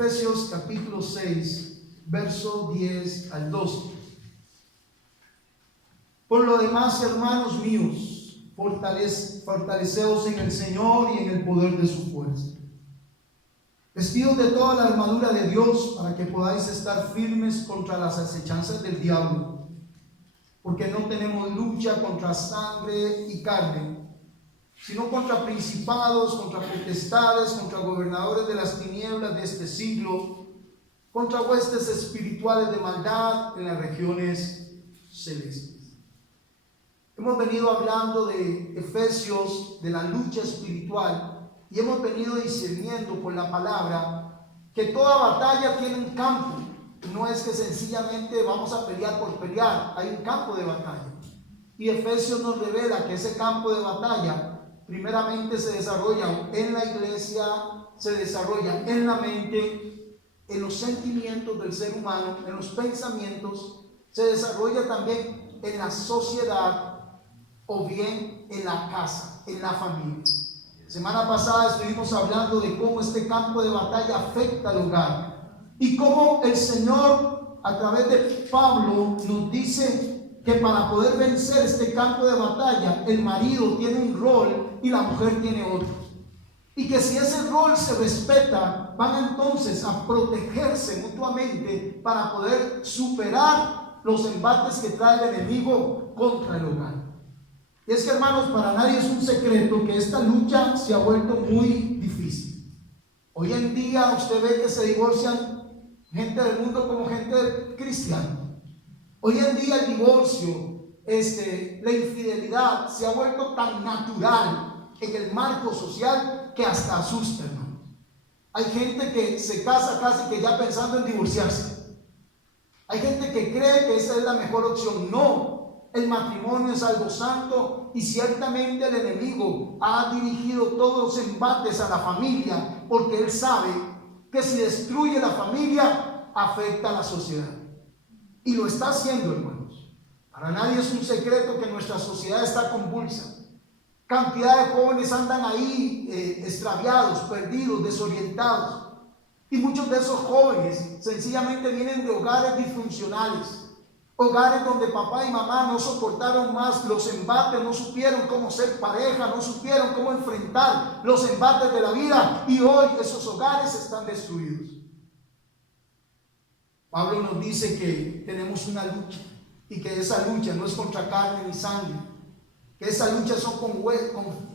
Efesios capítulo 6, verso 10 al 12. Por lo demás, hermanos míos, fortaleceos en el Señor y en el poder de su fuerza. Vestidos de toda la armadura de Dios para que podáis estar firmes contra las acechanzas del diablo. Porque no tenemos lucha contra sangre y carne, sino contra principados, contra potestades, contra gobernadores de las tinieblas de este siglo, contra huestes espirituales de maldad en las regiones celestes. Hemos venido hablando de Efesios, de la lucha espiritual, y hemos venido discerniendo por la palabra que toda batalla tiene un campo. No es que sencillamente vamos a pelear por pelear, hay un campo de batalla. Y Efesios nos revela que ese campo de batalla primeramente se desarrolla en la iglesia, se desarrolla en la mente, en los sentimientos del ser humano, en los pensamientos, se desarrolla también en la sociedad o bien en la casa, en la familia. Semana pasada estuvimos hablando de cómo este campo de batalla afecta al hogar y cómo el Señor a través de Pablo nos dice que para poder vencer este campo de batalla el marido tiene un rol y la mujer tiene otro, y que si ese rol se respeta van entonces a protegerse mutuamente para poder superar los embates que trae el enemigo contra el hogar. Y es que, hermanos, para nadie es un secreto que esta lucha se ha vuelto muy difícil. Hoy en día usted ve que se divorcian gente del mundo como gente cristiana. Hoy en día el divorcio, la infidelidad se ha vuelto tan natural en el marco social que hasta asusta, hermano. Hay gente que se casa casi que ya pensando en divorciarse. Hay gente que cree que esa es la mejor opción. No. El matrimonio es algo santo y ciertamente el enemigo ha dirigido todos los embates a la familia porque él sabe que si destruye la familia afecta a la sociedad. Y lo está haciendo, hermanos. Para nadie es un secreto que nuestra sociedad está convulsa. Cantidad de jóvenes andan ahí extraviados, perdidos, desorientados. Y muchos de esos jóvenes sencillamente vienen de hogares disfuncionales. Hogares donde papá y mamá no soportaron más los embates, no supieron cómo ser pareja, no supieron cómo enfrentar los embates de la vida, y hoy esos hogares están destruidos. Pablo nos dice que tenemos una lucha y que esa lucha no es contra carne ni sangre, que esa lucha son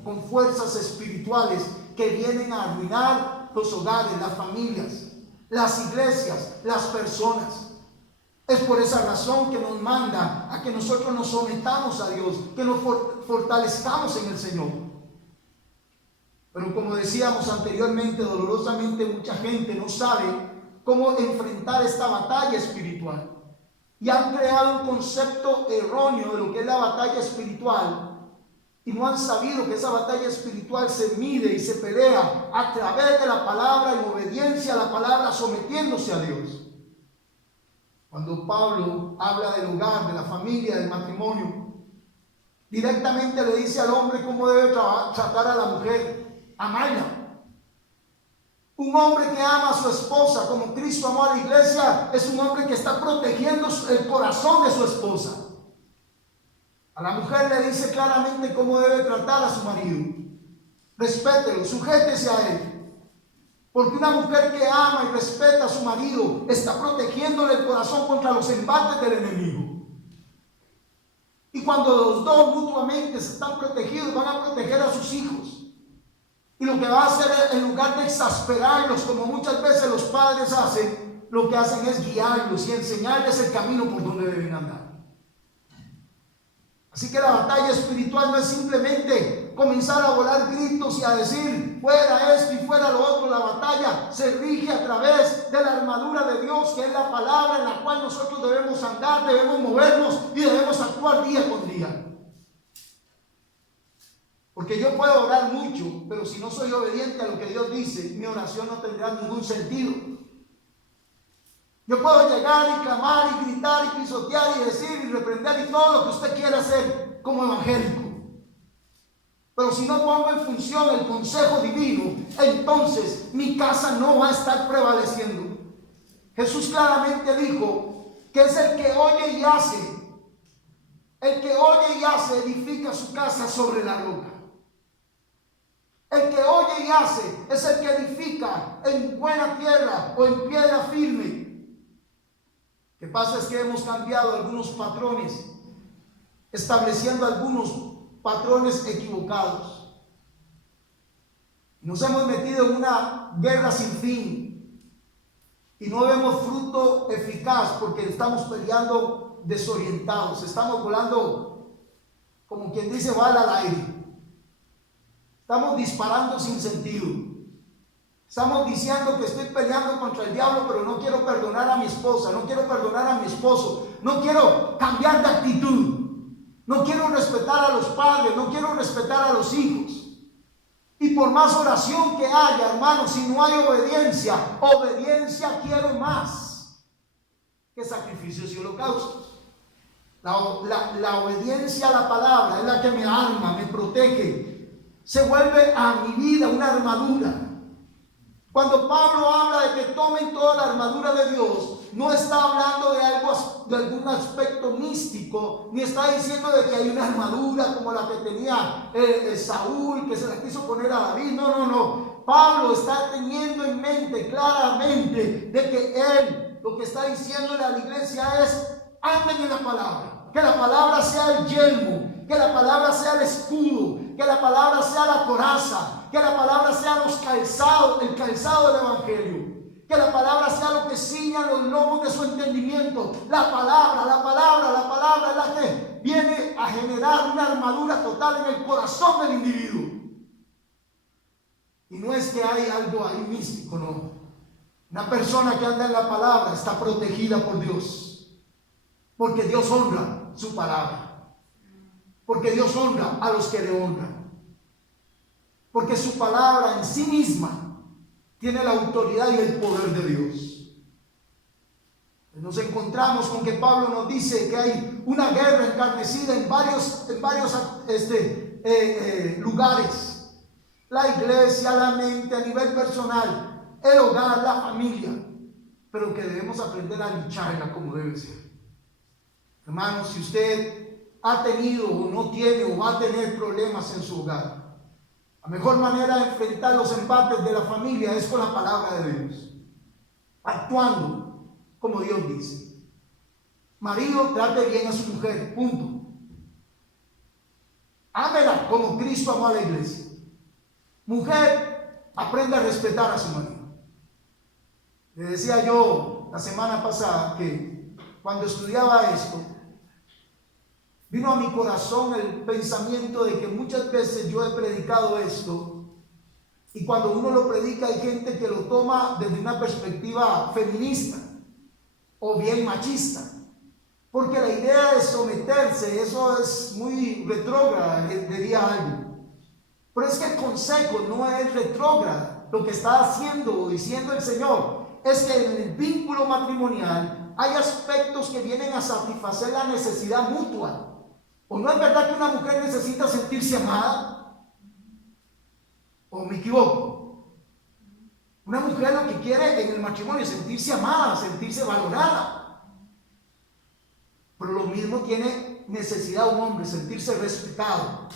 con fuerzas espirituales que vienen a arruinar los hogares, las familias, las iglesias, las personas. Es por esa razón que nos manda a que nosotros nos sometamos a Dios, que nos fortalezcamos en el Señor. Pero como decíamos anteriormente, dolorosamente mucha gente no sabe cómo enfrentar esta batalla espiritual. Y han creado un concepto erróneo de lo que es la batalla espiritual. Y no han sabido que esa batalla espiritual se mide y se pelea a través de la palabra, en obediencia a la palabra, sometiéndose a Dios. Cuando Pablo habla del hogar, de la familia, del matrimonio, directamente le dice al hombre cómo debe tratar a la mujer, amarla. Un hombre que ama a su esposa como Cristo amó a la iglesia es un hombre que está protegiendo el corazón de su esposa. A la mujer le dice claramente cómo debe tratar a su marido. Respételo, sujétese a él. Porque una mujer que ama y respeta a su marido está protegiéndole el corazón contra los embates del enemigo. Y cuando los dos mutuamente se están protegidos, van a proteger a sus hijos. Y lo que va a hacer, en lugar de exasperarlos, como muchas veces los padres hacen, lo que hacen es guiarlos y enseñarles el camino por donde deben andar. Así que la batalla espiritual no es simplemente comenzar a volar gritos y a decir fuera esto y fuera lo otro. La batalla se rige a través de la armadura de Dios, que es la palabra en la cual nosotros debemos andar, debemos movernos y debemos actuar día con día. Porque yo puedo orar mucho, pero si no soy obediente a lo que Dios dice, mi oración no tendrá ningún sentido. Yo puedo llegar y clamar y gritar y pisotear y decir y reprender y todo lo que usted quiera hacer como evangélico. Pero si no pongo en función el consejo divino, entonces mi casa no va a estar prevaleciendo. Jesús claramente dijo que es el que oye y hace. El que oye y hace edifica su casa sobre la roca. El que oye y hace es el que edifica en buena tierra o en piedra firme. Lo que pasa es que hemos cambiado algunos patrones, estableciendo algunos patrones equivocados. Nos hemos metido en una guerra sin fin y no vemos fruto eficaz porque estamos peleando desorientados, estamos volando como quien dice bala al aire. Estamos disparando sin sentido. Estamos diciendo que estoy peleando contra el diablo, pero no quiero perdonar a mi esposa, no quiero perdonar a mi esposo, no quiero cambiar de actitud, no quiero respetar a los padres, no quiero respetar a los hijos. Y por más oración que haya, hermanos, si no hay obediencia, quiero más que sacrificios y holocaustos. La obediencia a la palabra es la que me arma, me protege. Se vuelve a mi vida una armadura. Cuando Pablo habla de que tomen toda la armadura de Dios, no está hablando de algún aspecto místico, ni está diciendo de que hay una armadura como la que tenía Saúl, que se la quiso poner a David. No. Pablo está teniendo en mente claramente de que él lo que está diciéndole a la iglesia es: anden en la palabra, que la palabra sea el yelmo, que la palabra sea el escudo, que la palabra sea la coraza, que la palabra sea los calzados, el calzado del evangelio, que la palabra sea lo que ciña los lomos de su entendimiento. La palabra es la que viene a generar una armadura total en el corazón del individuo. Y no es que hay algo ahí místico, no. Una persona que anda en la palabra está protegida por Dios, porque Dios honra su palabra, porque Dios honra a los que le honran, porque su palabra en sí misma tiene la autoridad y el poder de Dios. Nos encontramos con que Pablo nos dice que hay una guerra encarnecida en varios lugares: la iglesia, la mente, a nivel personal, el hogar, la familia, pero que debemos aprender a lucharla como debe ser. Hermanos, si usted ha tenido o no tiene o va a tener problemas en su hogar, la mejor manera de enfrentar los embates de la familia es con la palabra de Dios, actuando como Dios dice. Marido, trate bien a su mujer, punto. Ámela como Cristo amó a la iglesia. Mujer, aprenda a respetar a su marido. Le decía yo la semana pasada que cuando estudiaba esto, vino a mi corazón el pensamiento de que muchas veces yo he predicado esto, y cuando uno lo predica hay gente que lo toma desde una perspectiva feminista o bien machista, porque la idea de someterse, eso es muy retrógrada, diría algo. Pero es que el consejo no es retrógrado. Lo que está haciendo o diciendo el Señor es que en el vínculo matrimonial hay aspectos que vienen a satisfacer la necesidad mutua. ¿O no es verdad que una mujer necesita sentirse amada? ¿O me equivoco? Una mujer lo que quiere en el matrimonio es sentirse amada, sentirse valorada. Pero lo mismo tiene necesidad un hombre: sentirse respetado,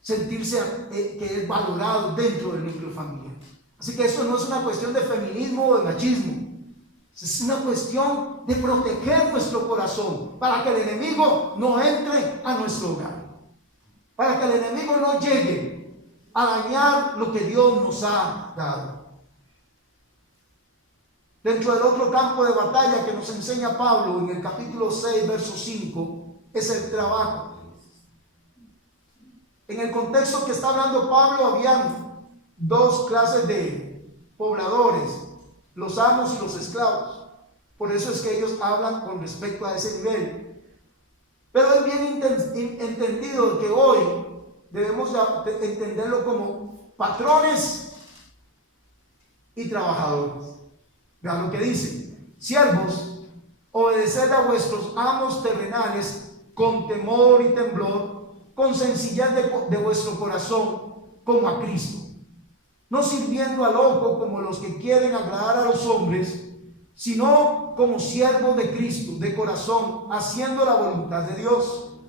sentirse que es valorado dentro del núcleo familiar. Así que eso no es una cuestión de feminismo o de machismo. Es una cuestión de proteger nuestro corazón para que el enemigo no entre a nuestro hogar, para que el enemigo no llegue a dañar lo que Dios nos ha dado. Dentro del otro campo de batalla que nos enseña Pablo en el capítulo 6, verso 5, es el trabajo. En el contexto que está hablando Pablo, habían dos clases de pobladores: los amos y los esclavos. Por eso es que ellos hablan con respecto a ese nivel. Pero es bien entendido que hoy debemos entenderlo como patrones y trabajadores. Vean lo que dice: siervos, obedeced a vuestros amos terrenales con temor y temblor, con sencillez de vuestro corazón, como a Cristo, no sirviendo al ojo como los que quieren agradar a los hombres, sino como siervos de Cristo, de corazón, haciendo la voluntad de Dios,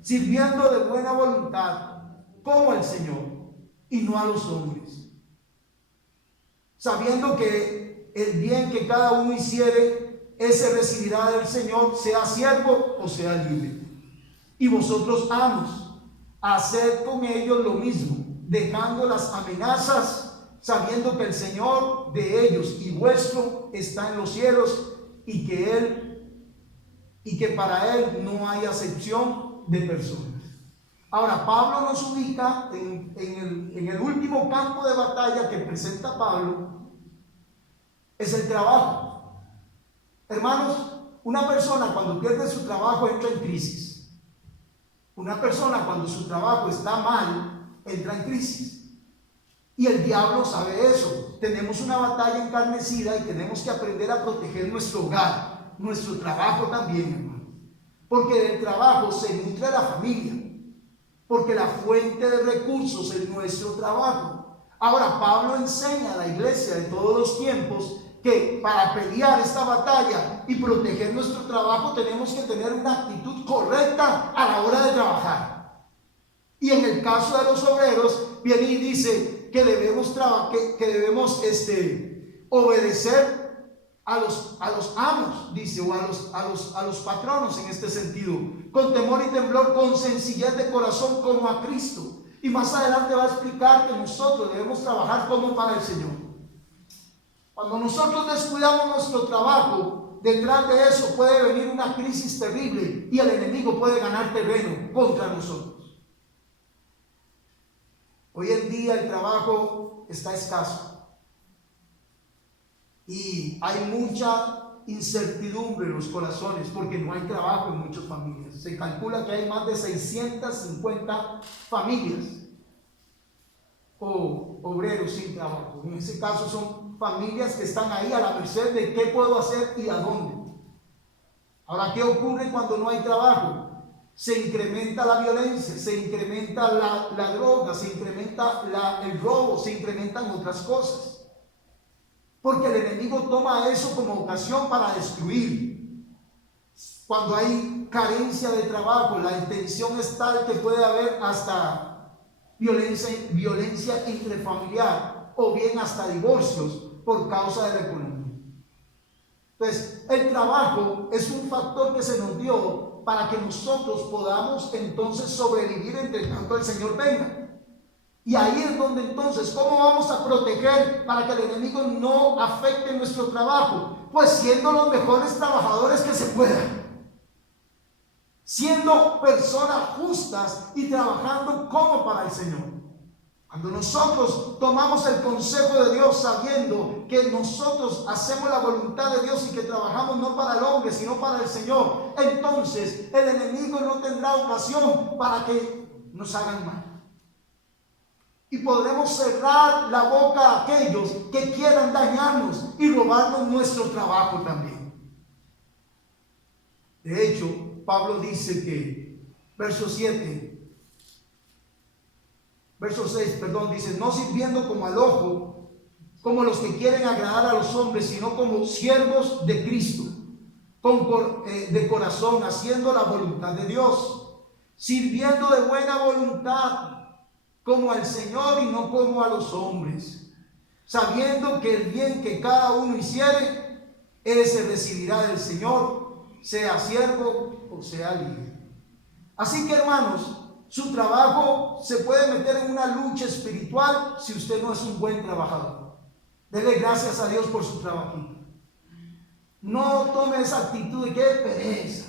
sirviendo de buena voluntad, como al Señor, y no a los hombres, sabiendo que el bien que cada uno hiciere, ese recibirá del Señor, sea siervo o sea libre. Y vosotros, amos, haced con ellos lo mismo, dejando las amenazas, sabiendo que el Señor de ellos y vuestro está en los cielos, y que para Él no hay acepción de personas. Ahora, Pablo nos ubica en el último campo de batalla que presenta Pablo, es el trabajo. Hermanos, una persona cuando pierde su trabajo entra en crisis. Una persona cuando su trabajo está mal entra en crisis. Y el diablo sabe eso. Tenemos una batalla encarnecida y tenemos que aprender a proteger nuestro hogar, nuestro trabajo también, hermano. Porque del trabajo se nutre la familia. Porque la fuente de recursos es nuestro trabajo. Ahora, Pablo enseña a la iglesia de todos los tiempos que para pelear esta batalla y proteger nuestro trabajo tenemos que tener una actitud correcta a la hora de trabajar. Y en el caso de los obreros, viene y dice que debemos obedecer a los amos, dice, o a los patronos en este sentido, con temor y temblor, con sencillez de corazón, como a Cristo. Y más adelante va a explicar que nosotros debemos trabajar como para el Señor. Cuando nosotros descuidamos nuestro trabajo, detrás de eso puede venir una crisis terrible y el enemigo puede ganar terreno contra nosotros. Hoy en día el trabajo está escaso y hay mucha incertidumbre en los corazones porque no hay trabajo en muchas familias. Se calcula que hay más de 650 familias o obreros sin trabajo. En ese caso son familias que están ahí a la merced de qué puedo hacer y a dónde. Ahora, ¿qué ocurre cuando no hay trabajo? Se incrementa la violencia, se incrementa la droga, se incrementa el robo, se incrementan otras cosas. Porque el enemigo toma eso como ocasión para destruir. Cuando hay carencia de trabajo, la intención es tal que puede haber hasta violencia intrafamiliar o bien hasta divorcios por causa de la economía. Entonces, el trabajo es un factor que se nos dio para que nosotros podamos entonces sobrevivir entre tanto el Señor venga. Y ahí es donde entonces, ¿cómo vamos a proteger para que el enemigo no afecte nuestro trabajo? Pues siendo los mejores trabajadores que se puedan. Siendo personas justas y trabajando como para el Señor. Cuando nosotros tomamos el consejo de Dios sabiendo que nosotros hacemos la voluntad de Dios y que trabajamos no para el hombre sino para el Señor, entonces el enemigo no tendrá ocasión para que nos hagan mal. Y podremos cerrar la boca a aquellos que quieran dañarnos y robarnos nuestro trabajo también. De hecho, Pablo dice que, verso 6, dice, no sirviendo como al ojo, como los que quieren agradar a los hombres, sino como siervos de Cristo, de corazón, haciendo la voluntad de Dios, sirviendo de buena voluntad, como al Señor y no como a los hombres, sabiendo que el bien que cada uno hiciere, ese recibirá del Señor, sea siervo o sea libre. Así que, hermanos, su trabajo se puede meter en una lucha espiritual si usted no es un buen trabajador. Dele gracias a Dios por su trabajito. No tome esa actitud de que pereza.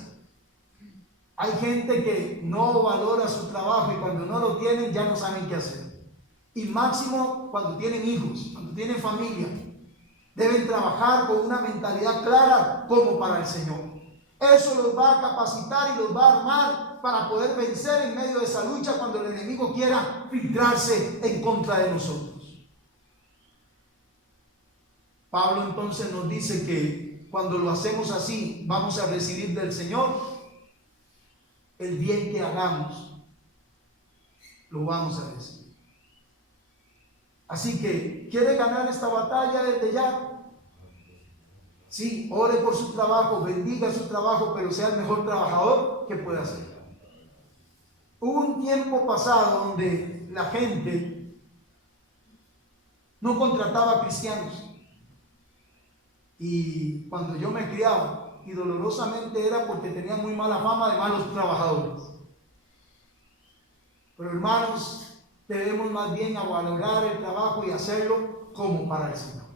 Hay gente que no valora su trabajo y cuando no lo tienen ya no saben qué hacer. Y máximo cuando tienen hijos, cuando tienen familia. Deben trabajar con una mentalidad clara como para el Señor. Eso los va a capacitar y los va a armar para poder vencer en medio de esa lucha cuando el enemigo quiera filtrarse en contra de nosotros. Pablo entonces nos dice que cuando lo hacemos así, vamos a recibir del Señor el bien que hagamos. lo vamos a decir. Así que, ¿quiere ganar esta batalla desde ya? Sí, ore por su trabajo, bendiga su trabajo, pero sea el mejor trabajador que pueda ser. Hubo un tiempo pasado donde la gente no contrataba cristianos. Y cuando yo me criaba, y dolorosamente era porque tenía muy mala fama de malos trabajadores. Pero hermanos, debemos más bien a valorar el trabajo y hacerlo como para el Señor.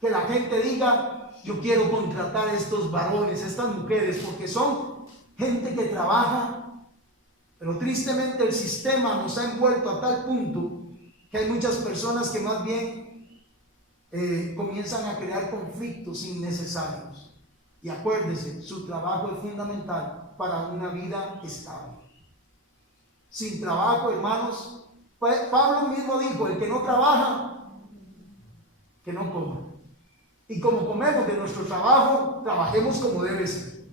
Que la gente diga: yo quiero contratar a estos varones, estas mujeres, porque son gente que trabaja. Pero tristemente el sistema nos ha envuelto a tal punto que hay muchas personas que más bien comienzan a crear conflictos innecesarios. Y acuérdese, su trabajo es fundamental para una vida estable. Sin trabajo, hermanos, Pablo mismo dijo: el que no trabaja, que no coma. Y como comemos de nuestro trabajo, trabajemos como debe ser.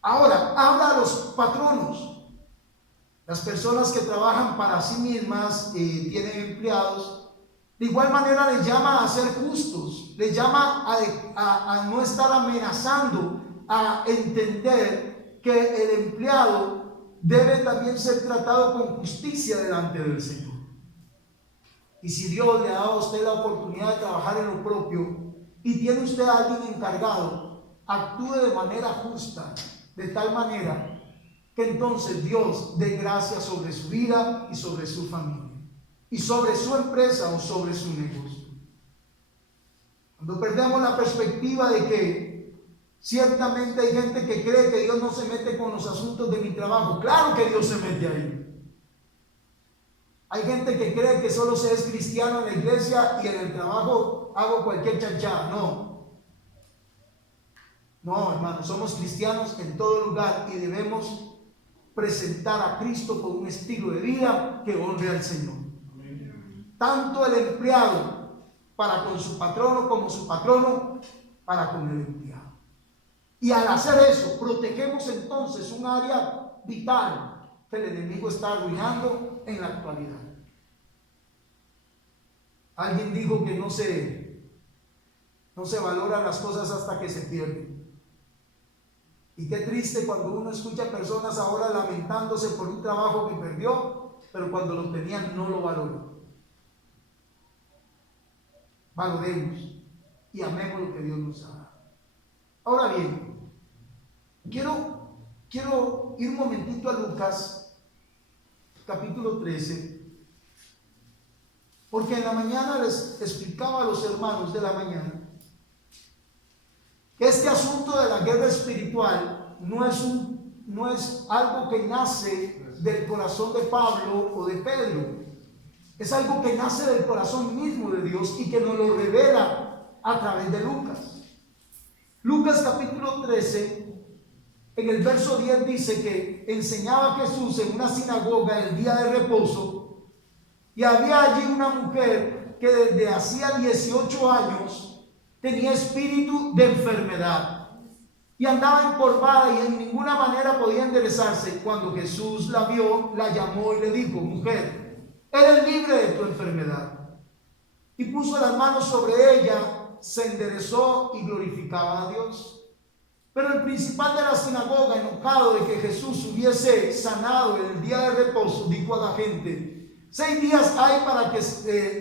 Ahora, habla a los patronos. Las personas que trabajan para sí mismas, tienen empleados. De igual manera les llama a ser justos, les llama a no estar amenazando, a entender que el empleado debe también ser tratado con justicia delante del Señor. Y si Dios le ha dado a usted la oportunidad de trabajar en lo propio y tiene usted a alguien encargado, actúe de manera justa, de tal manera que entonces Dios dé gracia sobre su vida y sobre su familia, y sobre su empresa o sobre su negocio. Cuando perdemos la perspectiva de que ciertamente hay gente que cree que Dios no se mete con los asuntos de mi trabajo, claro que Dios se mete ahí. Hay gente que cree que solo se es cristiano en la iglesia y en el trabajo hago cualquier chanchada. No, hermanos, somos cristianos en todo lugar y debemos presentar a Cristo con un estilo de vida que honre al Señor. Tanto el empleado para con su patrono como su patrono para con el empleado. Y al hacer eso, protegemos entonces un área vital que el enemigo está arruinando en la actualidad. Alguien dijo que no se valoran las cosas hasta que se pierden. Y qué triste cuando uno escucha personas ahora lamentándose por un trabajo que perdió, pero cuando lo tenían no lo valoró. Valoremos y amemos lo que Dios nos ha dado. Ahora bien, quiero ir un momentito a Lucas, capítulo 13, porque en la mañana les explicaba a los hermanos de la mañana que este asunto de la guerra espiritual no es algo que nace del corazón de Pablo o de Pedro. Es algo que nace del corazón mismo de Dios y que nos lo revela a través de Lucas. Lucas capítulo 13, en el verso 10 dice que enseñaba Jesús en una sinagoga el día de reposo, y había allí una mujer que desde hacía 18 años tenía espíritu de enfermedad y andaba encorvada y en ninguna manera podía enderezarse. Cuando Jesús la vio, la llamó y le dijo: mujer, eres libre de tu enfermedad. Y puso las manos sobre ella, se enderezó y glorificaba a Dios. Pero el principal de la sinagoga, enojado de que Jesús hubiese sanado en el día de reposo, dijo a la gente: 6 días hay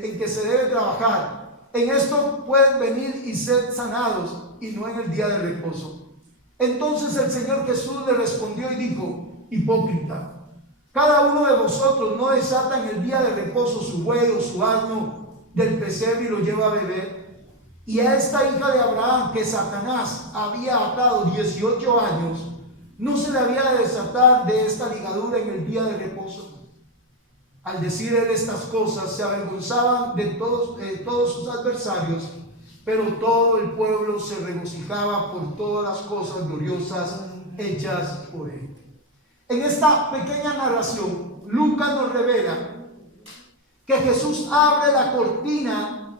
en que se debe trabajar. En esto pueden venir y ser sanados, y no en el día de reposo. Entonces el Señor Jesús le respondió y dijo: hipócrita, cada uno de vosotros no desata en el día de reposo su buey o su asno del pesebre y lo lleva a beber. Y a esta hija de Abraham, que Satanás había atado 18 años, ¿no se le había de desatar de esta ligadura en el día de reposo? Al decir él estas cosas, se avergonzaban de todos sus adversarios, pero todo el pueblo se regocijaba por todas las cosas gloriosas hechas por él. En esta pequeña narración, Lucas nos revela que Jesús abre la cortina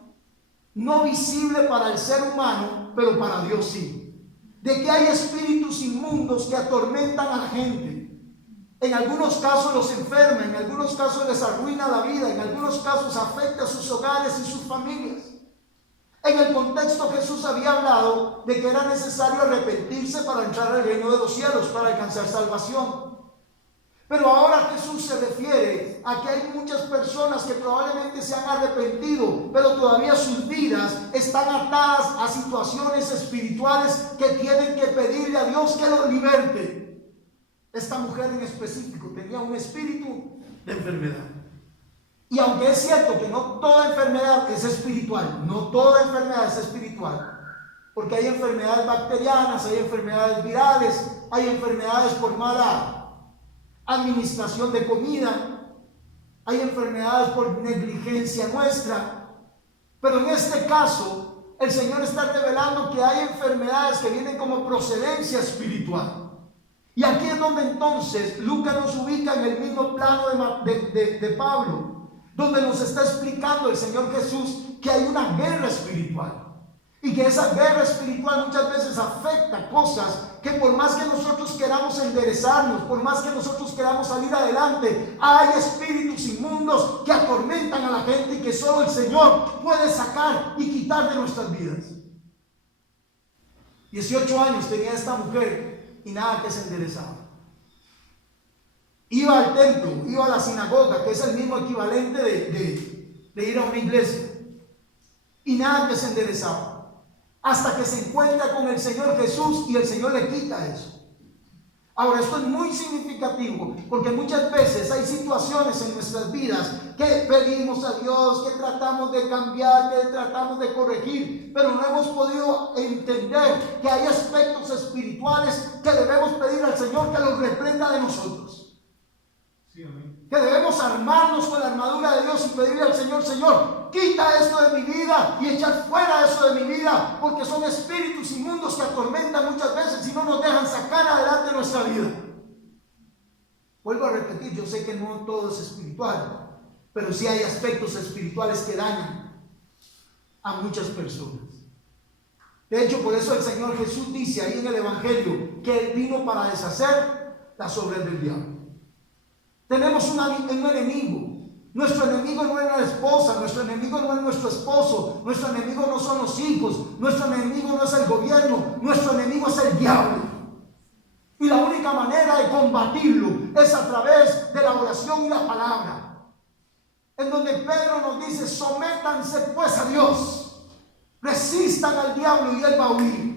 no visible para el ser humano, pero para Dios sí, de que hay espíritus inmundos que atormentan a la gente. En algunos casos los enferma, en algunos casos les arruina la vida, en algunos casos afecta a sus hogares y sus familias. En el contexto Jesús había hablado de que era necesario arrepentirse para entrar al reino de los cielos, para alcanzar salvación. Pero ahora Jesús se refiere a que hay muchas personas que probablemente se han arrepentido, pero todavía sus vidas están atadas a situaciones espirituales que tienen que pedirle a Dios que los liberte. Esta mujer en específico tenía un espíritu de enfermedad. Y aunque es cierto que no toda enfermedad es espiritual, no toda enfermedad es espiritual, porque hay enfermedades bacterianas, hay enfermedades virales, hay enfermedades por mala administración de comida, hay enfermedades por negligencia nuestra, pero en este caso el Señor está revelando que hay enfermedades que vienen como procedencia espiritual. Y aquí es donde entonces Lucas nos ubica en el mismo plano de Pablo, donde nos está explicando el Señor Jesús que hay una guerra espiritual. Y que esa guerra espiritual muchas veces afecta cosas que por más que nosotros queramos enderezarnos, por más que nosotros queramos salir adelante, hay espíritus inmundos que atormentan a la gente y que solo el Señor puede sacar y quitar de nuestras vidas. 18 años tenía esta mujer y nada que se enderezaba. Iba al templo, iba a la sinagoga, que es el mismo equivalente de ir a una iglesia, y nada que se enderezaba. Hasta que se encuentra con el Señor Jesús y el Señor le quita eso. Ahora, esto es muy significativo porque muchas veces hay situaciones en nuestras vidas que pedimos a Dios, que tratamos de cambiar, que tratamos de corregir, pero no hemos podido entender que hay aspectos espirituales que debemos pedir al Señor que los reprenda de nosotros. Sí, amén. Que debemos armarnos con la armadura de Dios y pedirle al Señor: Señor, quita esto de mi vida y echar fuera eso de mi vida, porque son espíritus inmundos que atormentan muchas veces y no nos dejan sacar adelante nuestra vida. Vuelvo a repetir, yo sé que no todo es espiritual, pero sí hay aspectos espirituales que dañan a muchas personas. De hecho, por eso el Señor Jesús dice ahí en el Evangelio que Él vino para deshacer las obras del diablo. Tenemos un enemigo. Nuestro enemigo no es la esposa, nuestro enemigo no es nuestro esposo, nuestro enemigo no son los hijos, nuestro enemigo no es el gobierno, nuestro enemigo es el diablo. Y la única manera de combatirlo es a través de la oración y la palabra, en donde Pedro nos dice: sométanse pues a Dios, resistan al diablo y él va a huir.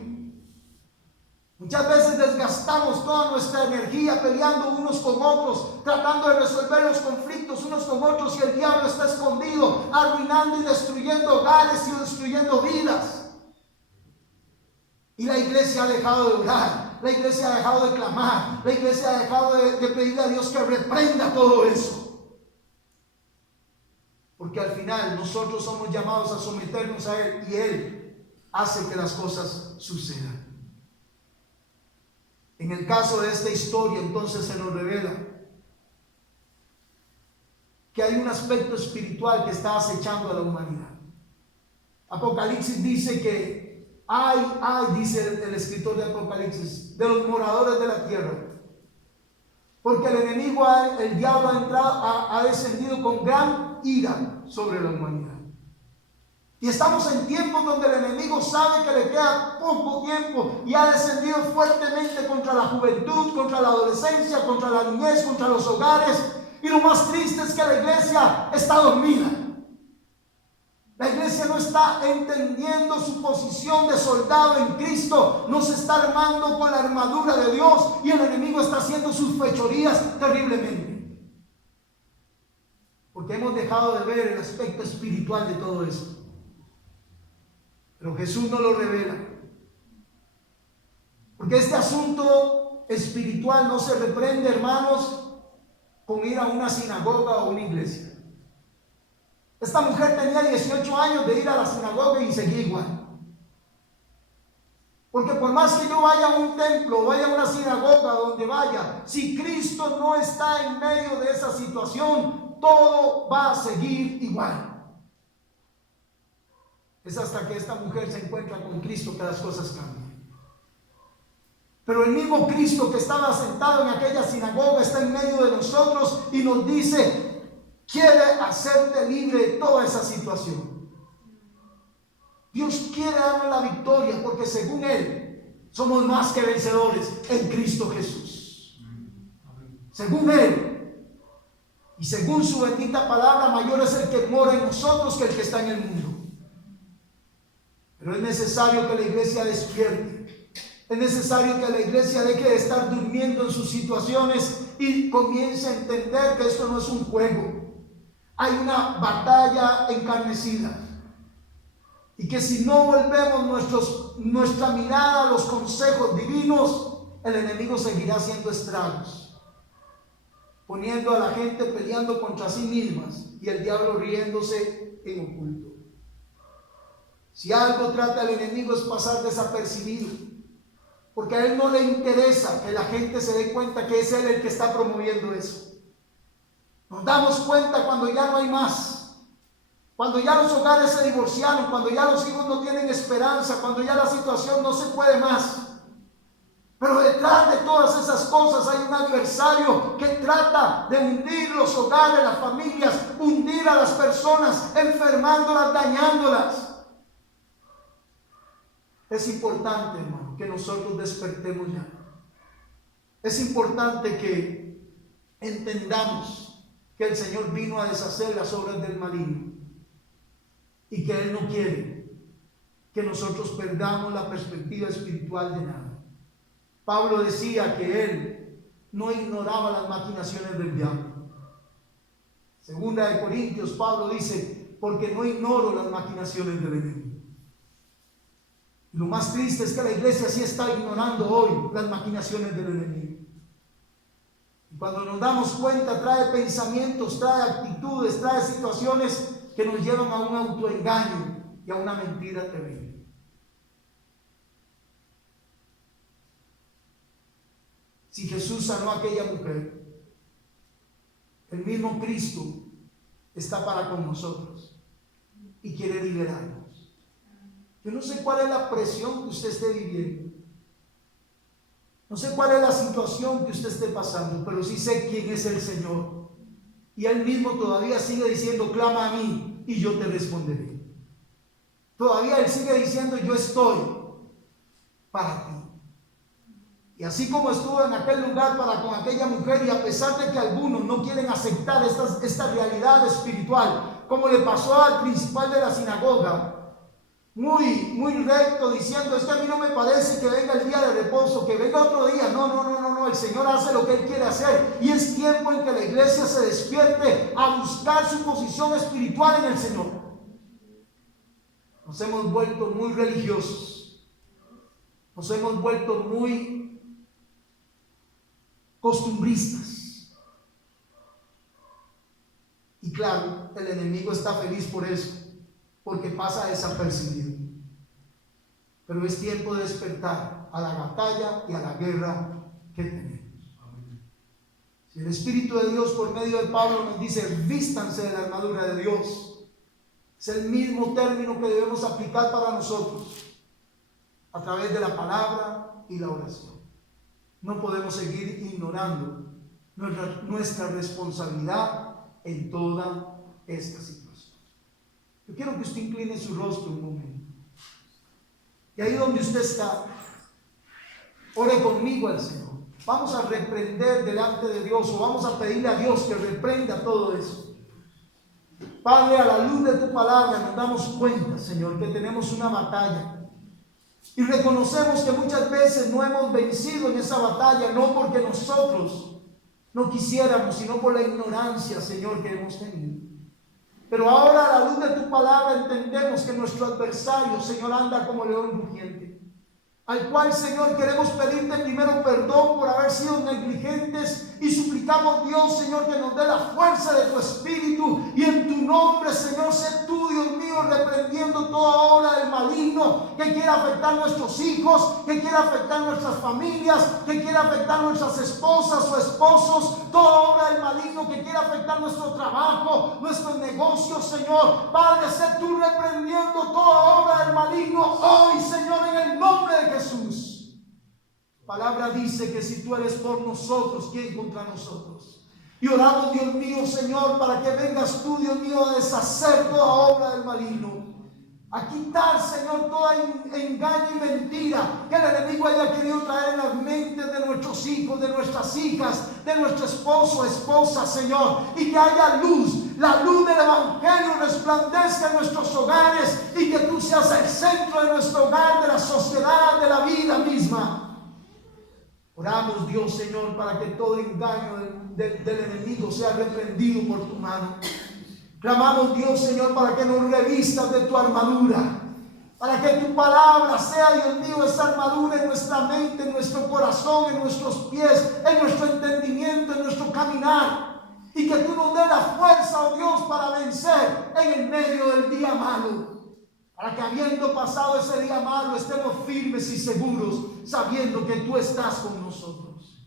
Muchas veces desgastamos toda nuestra energía peleando unos con otros, tratando de resolver los conflictos unos con otros, y el diablo está escondido, arruinando y destruyendo hogares y destruyendo vidas. Y la iglesia ha dejado de orar, la iglesia ha dejado de clamar, la iglesia ha dejado de pedirle a Dios que reprenda todo eso. Porque al final nosotros somos llamados a someternos a Él y Él hace que las cosas sucedan. En el caso de esta historia, entonces se nos revela que hay un aspecto espiritual que está acechando a la humanidad. Apocalipsis dice que dice el escritor de Apocalipsis, de los moradores de la tierra, porque el enemigo, el diablo ha descendido con gran ira sobre la humanidad. Y estamos en tiempos donde el enemigo sabe que le queda poco tiempo y ha descendido fuertemente contra la juventud, contra la adolescencia, contra la niñez, contra los hogares. Y lo más triste es que la iglesia está dormida. La iglesia no está entendiendo su posición de soldado en Cristo, no se está armando con la armadura de Dios, y el enemigo está haciendo sus fechorías terriblemente. Porque hemos dejado de ver el aspecto espiritual de todo esto. Pero Jesús no lo revela. Porque este asunto espiritual no se reprende, hermanos, con ir a una sinagoga o una iglesia. Esta mujer tenía 18 años de ir a la sinagoga y seguía igual. Porque por más que yo vaya a un templo, vaya a una sinagoga, donde vaya, si Cristo no está en medio de esa situación, todo va a seguir igual. Es hasta que esta mujer se encuentra con Cristo que las cosas cambian. Pero el mismo Cristo que estaba sentado en aquella sinagoga está en medio de nosotros y nos dice, quiere hacerte libre de toda esa situación. Dios quiere darnos la victoria porque según Él somos más que vencedores en Cristo Jesús. Según Él y según su bendita palabra, mayor es el que mora en nosotros que el que está en el mundo. Pero es necesario que la iglesia despierte. Es necesario que la iglesia deje de estar durmiendo en sus situaciones y comience a entender que esto no es un juego. Hay una batalla encarnecida. Y que si no volvemos nuestra mirada a los consejos divinos, el enemigo seguirá haciendo estragos, poniendo a la gente peleando contra sí mismas y el diablo riéndose en oculto. Si algo trata el enemigo es pasar desapercibido, porque a él no le interesa que la gente se dé cuenta que es él el que está promoviendo eso. Nos damos cuenta cuando ya no hay más. Cuando ya los hogares se divorciaron, cuando ya los hijos no tienen esperanza, cuando ya la situación no se puede más. Pero detrás de todas esas cosas hay un adversario que trata de hundir los hogares, las familias, hundir a las personas, enfermándolas, dañándolas. Es importante, hermano, que nosotros despertemos ya. Es importante que entendamos que el Señor vino a deshacer las obras del maligno. Y que Él no quiere que nosotros perdamos la perspectiva espiritual de nada. Pablo decía que él no ignoraba las maquinaciones del diablo. Segunda de Corintios, Pablo dice, porque no ignoro las maquinaciones del enemigo. Y lo más triste es que la iglesia sí está ignorando hoy las maquinaciones del enemigo. Y cuando nos damos cuenta, trae pensamientos, trae actitudes, trae situaciones que nos llevan a un autoengaño y a una mentira terrible. Si Jesús sanó a aquella mujer, el mismo Cristo está para con nosotros y quiere liberarnos. Yo no sé cuál es la presión que usted esté viviendo, no sé cuál es la situación que usted esté pasando, pero sí sé quién es el Señor. Y Él mismo todavía sigue diciendo, clama a mí y yo te responderé. Todavía Él sigue diciendo, yo estoy para ti. Y así como estuvo en aquel lugar para con aquella mujer, y a pesar de que algunos no quieren aceptar esta realidad espiritual, como le pasó al principal de la sinagoga, muy recto, diciendo, es que a mí no me parece que venga el día de reposo, que venga otro día. No, el Señor hace lo que Él quiere hacer, y es tiempo en que la iglesia se despierte a buscar su posición espiritual en el Señor. Nos hemos vuelto muy religiosos, nos hemos vuelto muy costumbristas, y claro, el enemigo está feliz por eso, porque pasa desapercibido. Pero es tiempo de despertar a la batalla y a la guerra que tenemos. Si el Espíritu de Dios por medio de Pablo nos dice, vístanse de la armadura de Dios, es el mismo término que debemos aplicar para nosotros a través de la palabra y la oración. No podemos seguir ignorando nuestra responsabilidad en toda esta situación. Yo quiero que usted incline su rostro un momento. Y ahí donde usted está, ore conmigo al Señor. Vamos a reprender delante de Dios, o vamos a pedirle a Dios que reprenda todo eso. Padre, a la luz de tu palabra nos damos cuenta, Señor, que tenemos una batalla. Y reconocemos que muchas veces no hemos vencido en esa batalla, no porque nosotros no quisiéramos, sino por la ignorancia, Señor, que hemos tenido. Pero ahora a la luz de tu palabra entendemos que nuestro adversario, Señor, anda como león rugiente, al cual, Señor, queremos pedirte primero perdón por haber sido negligentes, y suplicamos, Dios, Señor, que nos dé la fuerza de tu Espíritu, y en tu nombre, Señor, sé tú, Dios mío, reprendiendo toda obra del maligno que quiera afectar nuestros hijos, que quiera afectar nuestras familias, que quiera afectar nuestras esposas o esposos, toda obra del maligno que quiera afectar nuestro trabajo, nuestros negocios, Señor. Padre, sé tú reprendiendo toda obra del maligno hoy, Señor, en el nombre de Jesús. palabra dice que si tú eres por nosotros, ¿quién contra nosotros? Y oramos, Dios mío, Señor, para que vengas tú, Dios mío, a deshacer toda obra del maligno, a quitar, Señor, toda engaño y mentira que el enemigo haya querido traer en las mentes de nuestros hijos, de nuestras hijas, de nuestro esposo, esposa, Señor, y que haya luz, la luz del Evangelio resplandezca en nuestros hogares y que tú seas el centro de nuestro hogar, de la sociedad, de la vida misma. Oramos, Dios, Señor, para que todo engaño del enemigo sea reprendido por tu mano. Clamamos, Dios, Señor, para que nos revistas de tu armadura, para que tu palabra sea, Dios mío, esa armadura en nuestra mente, en nuestro corazón, en nuestros pies, en nuestro entendimiento, en nuestro caminar, y que tú nos des la fuerza, oh Dios, para vencer en el medio del día malo, para que habiendo pasado ese día malo estemos firmes y seguros, sabiendo que tú estás con nosotros.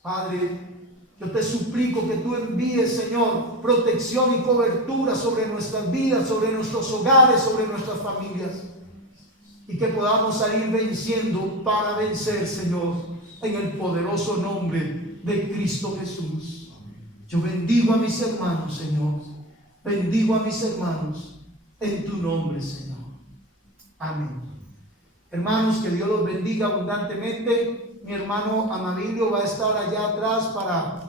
Padre, yo te suplico que tú envíes, Señor, protección y cobertura sobre nuestras vidas, sobre nuestros hogares, sobre nuestras familias, y que podamos salir venciendo para vencer, Señor, en el poderoso nombre de Cristo Jesús. Yo bendigo a mis hermanos, Señor, bendigo a mis hermanos en tu nombre, Señor. Amén. Hermanos, que Dios los bendiga abundantemente. Mi hermano Amabilio va a estar allá atrás para